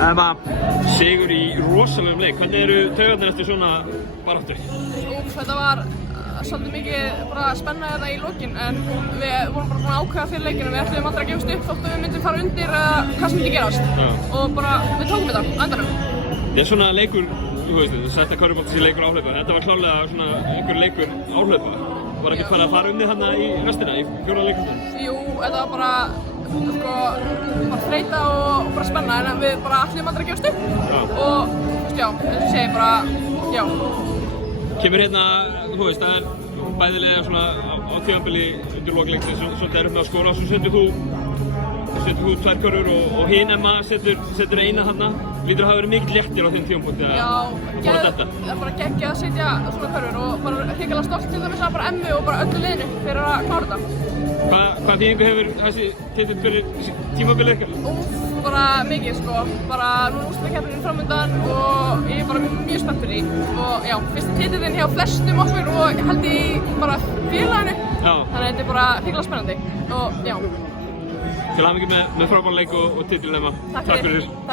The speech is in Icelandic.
Emma, sigur í rosalegum leik. Hvernig eru taugarnar eftir svona baráttu? Þetta var svolítið mikið bara spenna þetta í lokin, en við vorum bara búin að ákveða fyrir leikinu. Við ætlum aldrei að gefast upp þótt að við myndum fara undir hvað sem myndi gerast. Og bara við tókum þetta á endanum. Þetta er svona leikur, þú veist, þú sætti að körfubolti sé leikur áhlaupa. Þetta var klárlega svona einhver leikur áhlaupa. Var ekkert farið að fara undir þarna í restina, í fjórða leiklutanum? Jú, þetta var bara, bara þreyta og bara spenna, en við bara ætlum aldrei að gefast upp. Og, já, eins og segi bara, já. Kemur hérna, þú veist, það er bæðilega svona á tímabili undir lokleiksins, svolítið erfitt með að skora, svo setur þú tvær körfur og hin Emma setur eina þarna. Lítur að hafa verið mikið léttir á þeim tímapunkti að fóra þetta? Já, það er bara geggjað að setja svona körfur og bara hrikalega stolt til dæmis að bara Emmu og bara öllu liðinu fyrir að klára þetta. Hvað þýðingu hefur þessi titill fyrir tímabilið ykkar? Bara mikið sko, bara nú er úrslitakeppnin framundan og ég er bara mjög spennt fyrir því. Og já, fyrsti titillinn hjá flestum okkur og held ég bara félaginu. Þannig að þetta er bara hrikalega spennandi og já. Til hamingju með frábæran leik og titillinn Emma. Takk fyrir.